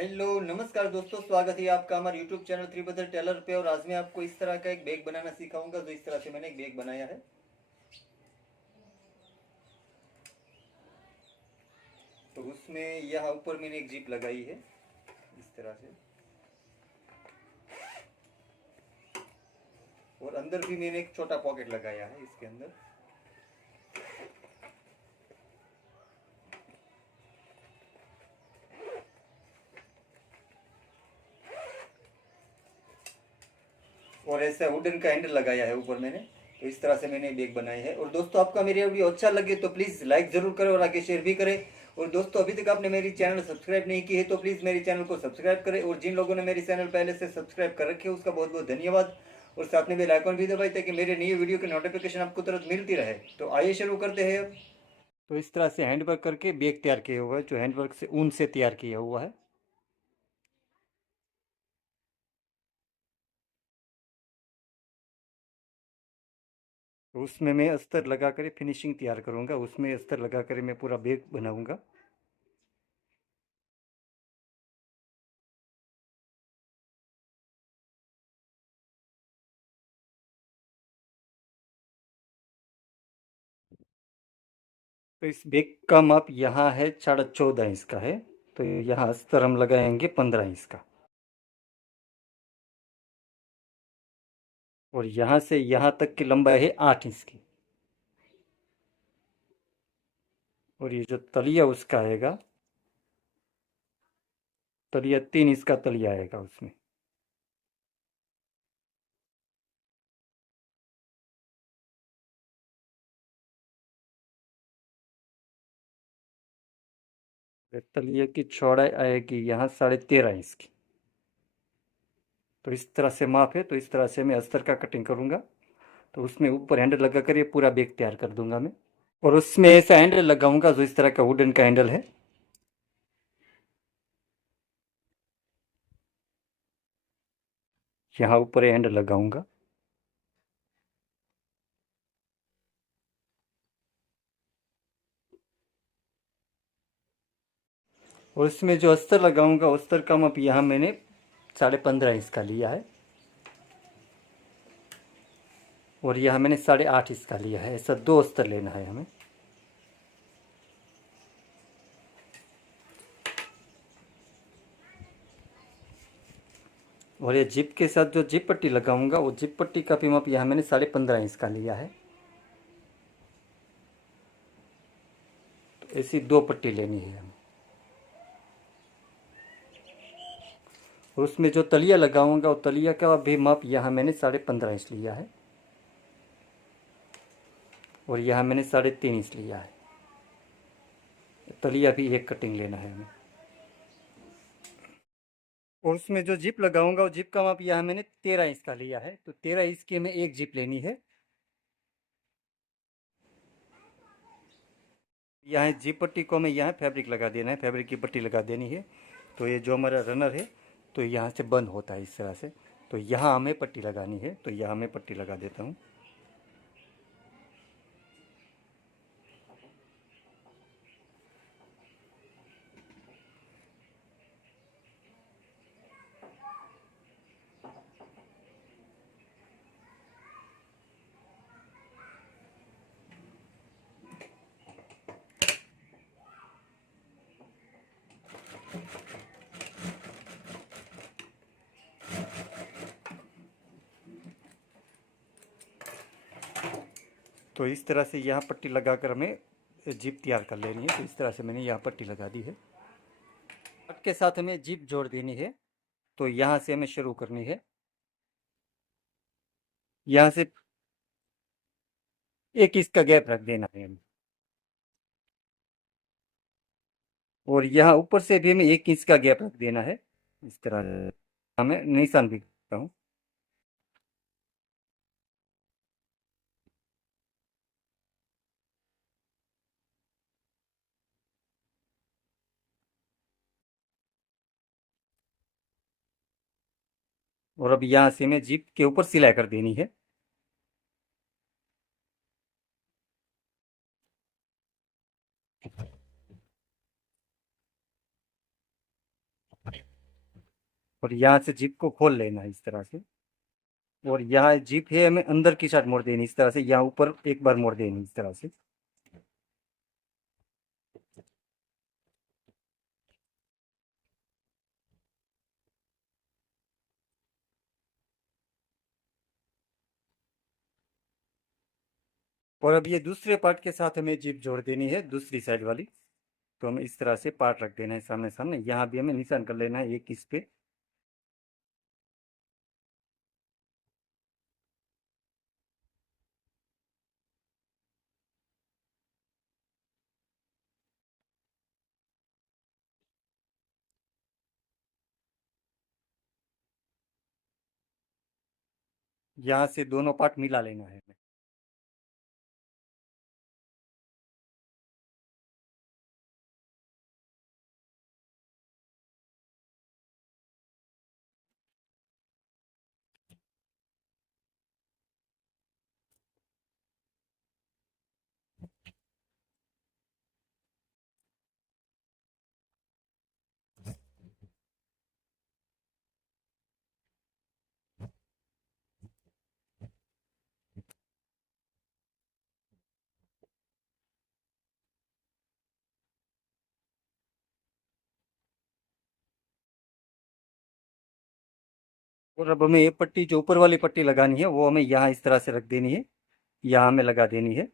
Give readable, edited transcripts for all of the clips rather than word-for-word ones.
Hello नमस्कार दोस्तों, स्वागत है आपका हमारे यूट्यूब चैनल त्रिभद्र टेलर पे। और आज मैं आपको इस तरह का एक बैग बनाना सिखाऊंगा। जो इस तरह से मैंने एक बैग बनाया है। तो उसमें यहाँ ऊपर मैंने एक जिप लगाई है इस तरह से, और अंदर भी मैंने एक छोटा पॉकेट लगाया है इसके अंदर। और ऐसा वुडन का हैंडल लगाया है ऊपर मैंने। तो इस तरह से मैंने बैग बनाया है। और दोस्तों, आपका मेरी वीडियो अच्छा लगे तो प्लीज़ लाइक ज़रूर करें और आगे शेयर भी करें। और दोस्तों, अभी तक आपने मेरी चैनल सब्सक्राइब नहीं की है तो प्लीज़ मेरी चैनल को सब्सक्राइब करें। और जिन लोगों ने मेरी चैनल पहले से सब्सक्राइब कर रखे है उसका बहुत बहुत धन्यवाद। और साथ में बेल आइकन भी दबाई ताकि मेरे नई वीडियो की नोटिफिकेशन आपको तुरंत मिलती रहे। तो आइए शुरू करते हैं अब। तो इस तरह से हैंड वर्क करके बैग तैयार किया हुआ है, जो हैंड वर्क से ऊन से तैयार किया हुआ है। तो उसमें मैं अस्तर लगा कर फिनिशिंग तैयार करूँगा। उसमें अस्तर लगा कर मैं पूरा बैग बनाऊँगा। तो इस बैग का माप यहाँ है 14.5 इंच का है। तो यहाँ अस्तर हम लगाएंगे 15 इंच का। और यहाँ से यहाँ तक की लंबाई है 8 इंच की। और ये जो तलिया उसका आएगा, तलिया 3 इंच का तलिया आएगा उसमें। तलिए की चौड़ाई आएगी यहाँ 13.5 इंच की। तो इस तरह से माप है। तो इस तरह से मैं अस्तर का कटिंग करूँगा। तो उसमें ऊपर हैंडल लगा कर ये पूरा बैग तैयार कर दूंगा मैं। और उसमें ऐसा हैंडल लगाऊंगा जो इस तरह का वुडन का हैंडल है। यहाँ ऊपर हैंडल लगाऊंगा। और इसमें जो अस्तर लगाऊंगा, अस्तर का माप यहाँ मैंने 15.5 इंच का लिया है। और यहाँ मैंने 8.5 इंच का लिया है। ऐसा 2 अस्तर लेना है हमें। और ये जिप के साथ जो जिप पट्टी लगाऊंगा, वो जिप पट्टी का भी माप यहाँ मैंने 15.5 इंच का लिया है। तो ऐसी 2 पट्टी लेनी है हमें। और उसमें जो तलिया लगाऊंगा, वो तलिया का भी माप यहाँ मैंने 15.5 इंच लिया है। और यहाँ मैंने 3.5 इंच लिया है। तलिया भी एक कटिंग लेना है हमें। और उसमें जो जिप लगाऊंगा, वो जिप का माप यहाँ मैंने 13 इंच का लिया है। तो 13 इंच की हमें एक जिप लेनी है। यहाँ जिप पट्टी को हमें यहाँ फैब्रिक लगा देना है, फैब्रिक की पट्टी लगा देनी है। तो ये जो हमारा रनर है, तो यहाँ से बंद होता है इस तरह से। तो यहाँ हमें पट्टी लगानी है। तो यहाँ मैं पट्टी लगा देता हूँ। तो इस तरह से यहाँ पट्टी लगाकर हमें जिप तैयार कर लेनी है। तो इस तरह से मैंने यहाँ पट्टी लगा दी है। कट के साथ हमें जिप जोड़ देनी है। तो यहाँ से हमें शुरू करनी है। यहाँ से 1 इंच का गैप रख देना है हमें। और यहाँ ऊपर से भी हमें 1 इंच का गैप रख देना है इस तरह से। हमें निशान भी करता हूँ। और अब यहाँ से हमें जिप के ऊपर सिलाई कर देनी है। और यहाँ से जिप को खोल लेना है इस तरह से। और यहाँ जिप है हमें अंदर की साइड मोड़ देनी इस तरह से, यहाँ ऊपर एक बार मोड़ देनी इस तरह से। और अब ये दूसरे पार्ट के साथ हमें जिप जोड़ देनी है दूसरी साइड वाली। तो हमें इस तरह से पार्ट रख देना है सामने सामने, यहाँ भी हमें निशान कर लेना है एक इस पे। यहाँ से दोनों पार्ट मिला लेना है हमें। और अब हमें ये पट्टी जो ऊपर वाली पट्टी लगानी है वो हमें यहाँ इस तरह से रख देनी है, यहाँ हमें लगा देनी है।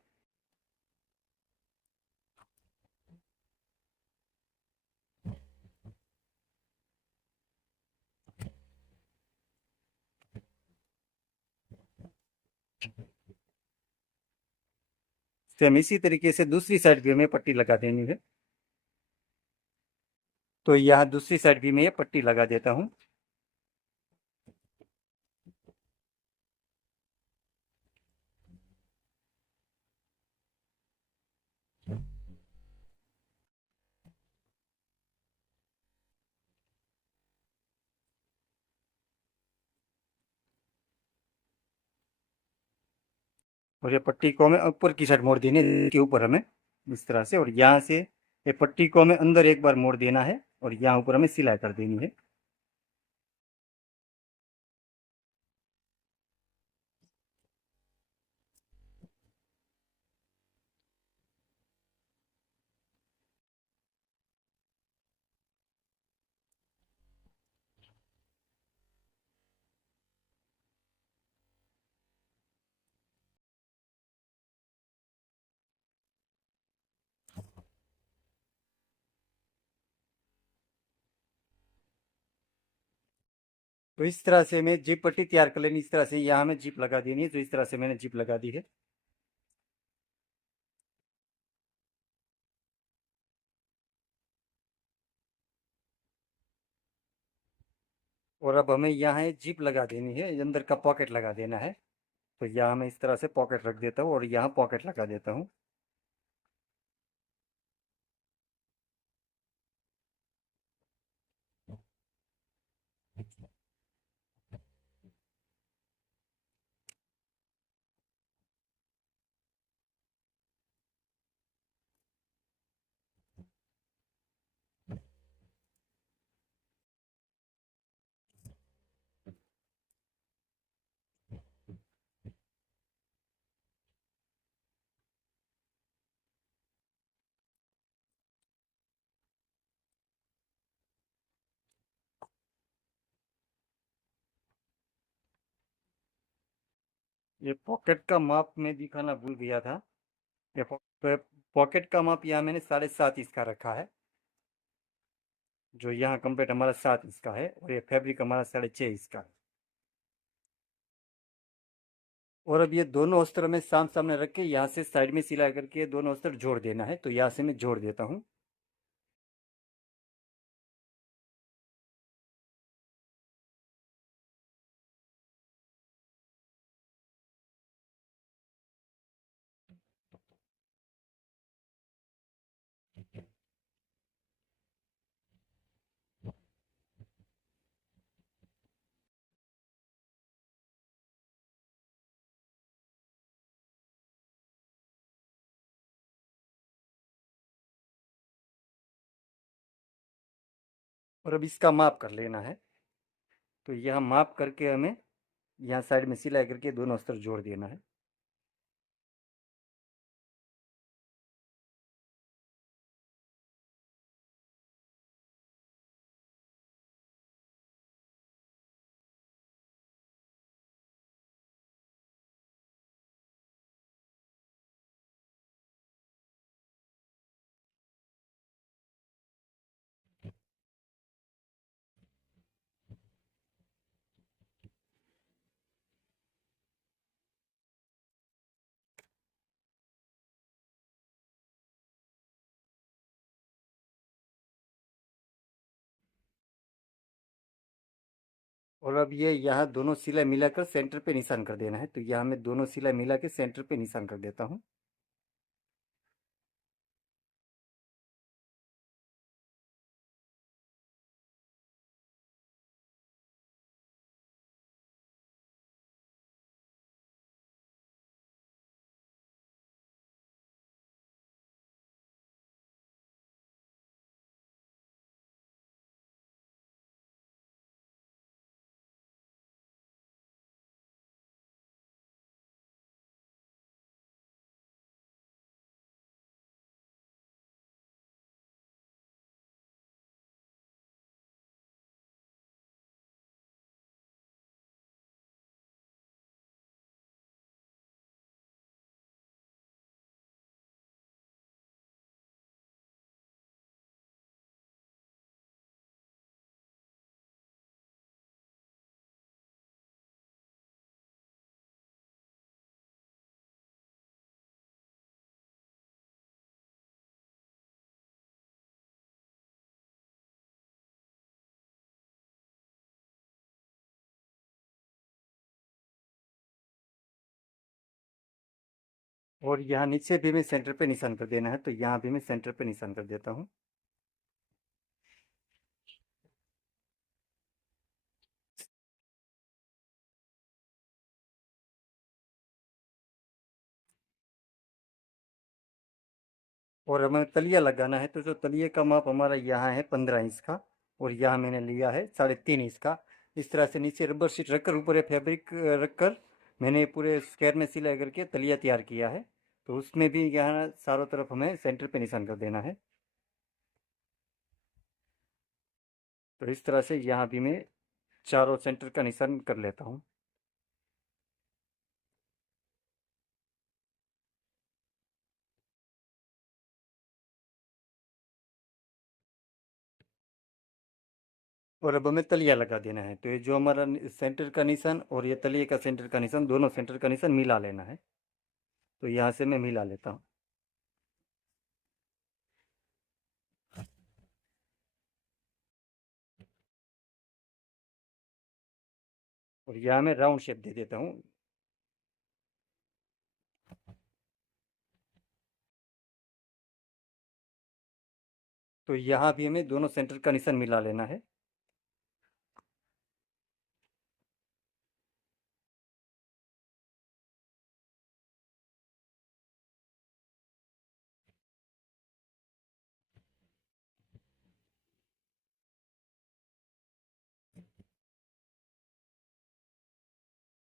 सेम इसी तरीके से दूसरी साइड भी हमें पट्टी लगा देनी है। तो यहाँ दूसरी साइड भी मैं ये पट्टी लगा देता हूँ। और ये पट्टी को हमें ऊपर की साइड मोड़ देनी है के ऊपर हमें इस तरह से। और यहाँ से ये पट्टी को हमें अंदर एक बार मोड़ देना है और यहाँ ऊपर हमें सिलाई कर देनी है। तो इस तरह से हमें जिप पट्टी तैयार कर लेनी, इस तरह से यहाँ हमें जिप लगा देनी है। तो इस तरह से मैंने जिप लगा दी है। और अब हमें यहाँ जिप लगा देनी है, अंदर का पॉकेट लगा देना है। तो यहाँ मैं इस तरह से पॉकेट रख देता हूँ और यहाँ पॉकेट लगा देता हूँ। ये पॉकेट का माप मैं दिखाना भूल गया था। ये पॉकेट का माप यहाँ मैंने 7.5 इसका रखा है, जो यहाँ कंप्लीट हमारा 7 इसका है। और ये फैब्रिक हमारा 6.5 इसका है। और अब ये दोनों अस्तर में सामने रख के यहाँ से साइड में सिलाई करके दोनों अस्तर जोड़ देना है। तो यहाँ से मैं जोड़ देता हूँ। और अब इसका माप कर लेना है। तो यह माप करके हमें यहाँ साइड में सिलाई करके दोनों अस्तर जोड़ देना है। और अब ये यहाँ दोनों सिलाई मिलाकर सेंटर पे निशान कर देना है। तो यहाँ मैं दोनों सिलाई मिला के सेंटर पे निशान कर देता हूँ। और यहाँ नीचे भी मैं सेंटर पे निशान कर देना है। तो यहाँ भी मैं सेंटर पे निशान कर देता हूँ। और हमें तलिया लगाना है। तो जो तलिए का माप हमारा यहाँ है 15 इंच का, और यहाँ मैंने लिया है 3.5 इंच का। इस तरह से नीचे रबर शीट रखकर ऊपर फैब्रिक रखकर मैंने पूरे स्क्वायर में सिलाई करके तलिया तैयार किया है। तो उसमें भी यहाँ चारों तरफ हमें सेंटर पे निशान कर देना है। तो इस तरह से यहाँ भी मैं चारों सेंटर का निशान कर लेता हूँ। और अब हमें तलिया लगा देना है। तो ये जो हमारा सेंटर का निशान और ये तलिए का सेंटर का निशान, दोनों सेंटर का निशान मिला लेना है। तो यहाँ से मैं मिला लेता हूँ। और यहाँ मैं राउंड शेप दे देता हूँ। तो यहाँ भी हमें दोनों सेंटर का निशान मिला लेना है।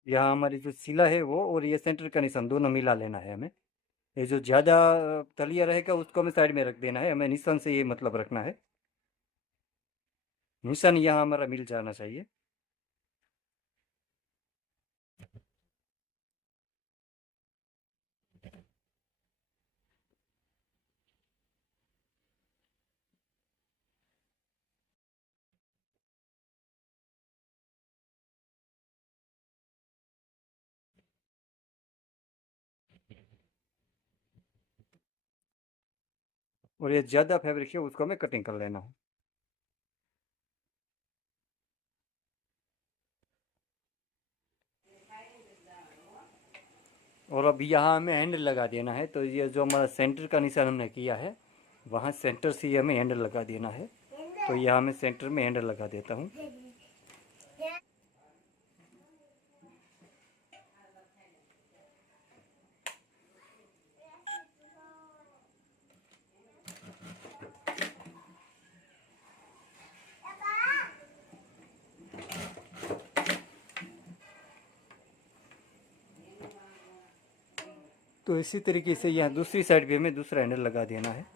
यहाँ हमारी जो सिला है वो और ये सेंटर का निशान दोनों मिला लेना है हमें। ये जो ज़्यादा तलिया रहेगा उसको हमें साइड में रख देना है। हमें निशान से ये मतलब रखना है, निशान यहाँ हमारा मिल जाना चाहिए। और ये ज़्यादा फैब्रिक है उसको हमें कटिंग कर लेना है। और अब यहाँ हमें हैंडल लगा देना है। तो ये जो हमारा सेंटर का निशान हमने किया है वहाँ सेंटर से ही हमें हैंडल लगा देना है। तो यहाँ मैं सेंटर में हैंडल लगा देता हूँ। तो इसी तरीके से यहाँ दूसरी साइड भी हमें दूसरा हैंडल लगा देना है।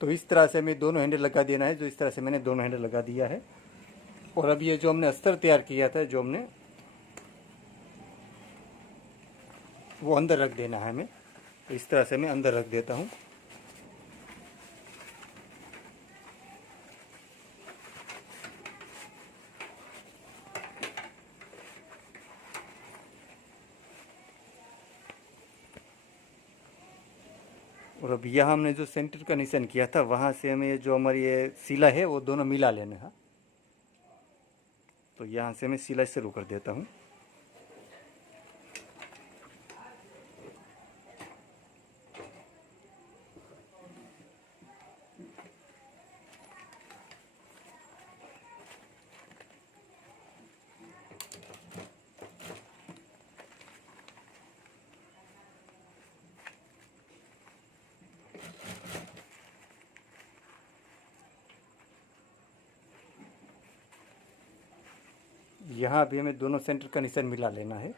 तो इस तरह से हमें दोनों हैंडल लगा देना है, जो इस तरह से मैंने दोनों हैंडल लगा दिया है। और अब ये जो हमने अस्तर तैयार किया था, जो हमने वो अंदर रख देना है हमें। तो इस तरह से मैं अंदर रख देता हूँ। और अब यहाँ हमने जो सेंटर का निशान किया था, वहाँ से हमें जो हमारी ये सिला है वो दोनों मिला लेना है। तो यहाँ से मैं सिलाई शुरू कर देता हूँ। यहाँ भी हमें दोनों सेंटर का निशान मिला लेना है।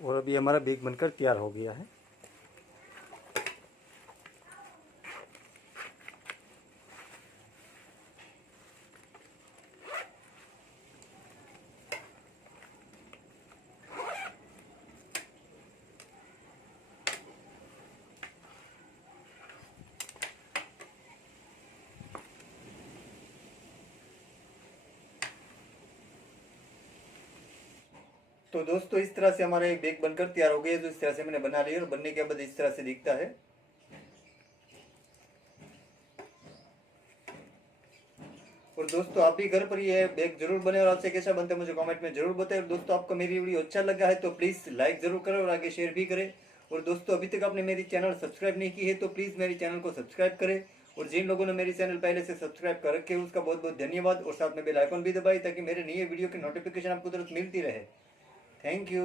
और अभी हमारा बैग बनकर तैयार हो गया है। तो दोस्तों इस तरह से हमारा एक बैग बनकर तैयार हो गया। तो इस तरह से मैंने बना लिया और बनने के बाद इस तरह से दिखता है। और दोस्तों आप भी घर पर ये बैग जरूर बने और आपसे कैसा बनता है मुझे कमेंट में जरूर बताएं। और दोस्तों आपको मेरी वीडियो अच्छा लगा है तो प्लीज़ लाइक जरूर करें और आगे शेयर भी करें। और दोस्तों अभी तक आपने मेरी चैनल सब्सक्राइब नहीं की है तो प्लीज़ मेरी चैनल को सब्सक्राइब करें। और जिन लोगों ने मेरी चैनल पहले से सब्सक्राइब कर रखे हैं उसका बहुत बहुत धन्यवाद। और साथ में बेल आइकन भी दबाएं ताकि मेरे नए वीडियो की नोटिफिकेशन आपको तुरंत मिलती रहे। Thank you.